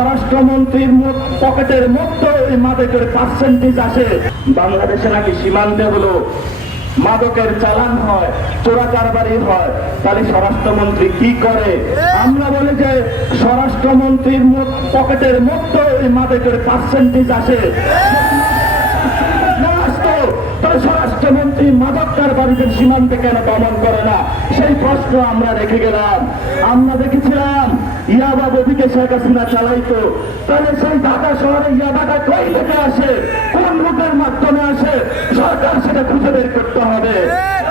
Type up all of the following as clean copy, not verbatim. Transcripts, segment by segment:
স্বরাষ্ট্রমন্ত্রীর পকেটের মধ্যে ওই মাদকের পার্সেন্টেজ আসে। বাংলাদেশে নাকি সীমান্তে হলো মাদকের চালান হয়, চোরা কারবারি হয়, তাহলে স্বরাষ্ট্রমন্ত্রী কি করে? আমরা বলি যে স্বরাষ্ট্রমন্ত্রীর পকেটের মধ্যে ওই মাদকের পার্সেন্টেজ আসে। স্বরাষ্ট্রমন্ত্রী মাদক কারবারিদের সীমান্তে কেন দমন করে না, সেই প্রশ্ন আমরা রেখে গেলাম। আমরা দেখেছিলাম ইয়াবা বদিকে শেখ হাসিনা চালাইতো, তাহলে সেই ঢাকা শহরে ইয়াবাটা কই থেকে আসে, কোন রুটের মাধ্যমে আসে, সরকার সেটা খুঁজে বের করতে হবে।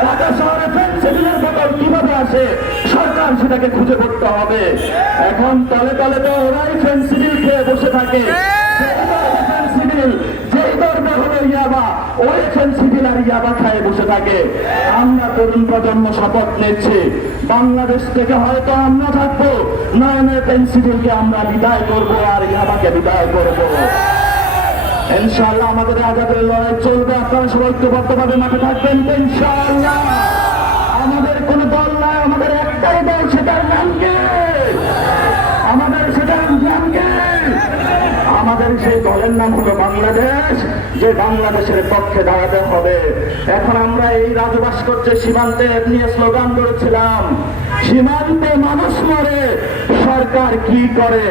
ঢাকা শহরে ফেন্সিডিলের বোতল কিভাবে আসে, সরকার সেটাকে খুঁজে করতে হবে। এখন তলে তলে তো ওরাই ফেন্সিডিল খেয়ে বসে থাকে। যেই দরকার হলো ইয়াবা, ওই ফেন্সিডিল আর ইয়াবা খায় বসে থাকে। আমরা তরুণ প্রজন্ম শপথ নিচ্ছি, বাংলাদেশ থেকে হয়তো আমরা থাকবো, নয় নয় ফেন্সিডিলকে আমরা বিদায় করবো আর ইয়াবাকে বিদায় করবো। ইনশাআল্লাহ আমাদের আজাদের লড়াই চলবে। আপনারা সবাই ঐক্যবদ্ধভাবে মাঠে থাকবেন ইনশাআল্লাহ। আমাদের কোন দল নাই, আমাদের একটাই দল, সেটার নাম কি? আমাদের সেটার নাম কি? আমাদের সেই দলের নাম হলো বাংলাদেশ, যে বাংলাদেশের পক্ষে দাঁড়াতে হবে। এখন আমরা এই রাজভাস্কর্যের সীমান্তে নিয়ে স্লোগান করেছিলাম, সীমান্তে মানুষ মরে সরকার কি করে,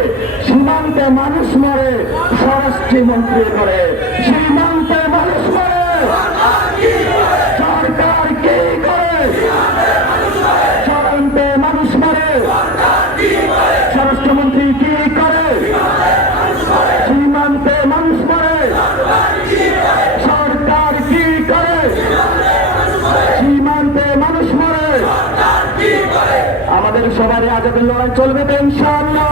সীমান্তে মানুষ মরে স্বরাষ্ট্রমন্ত্রী করে, সীমান্তে মানুষ মরে সরকার কি করে, সীমান্তে মানুষ মরে স্বরাষ্ট্রমন্ত্রী কি করে, সীমান্তে মানুষ মরে সরকার কি করে, সীমান্তে মানুষ মরে। আমাদের সবারই আজাদের লড়াই চলবে ইনশাআল্লাহ।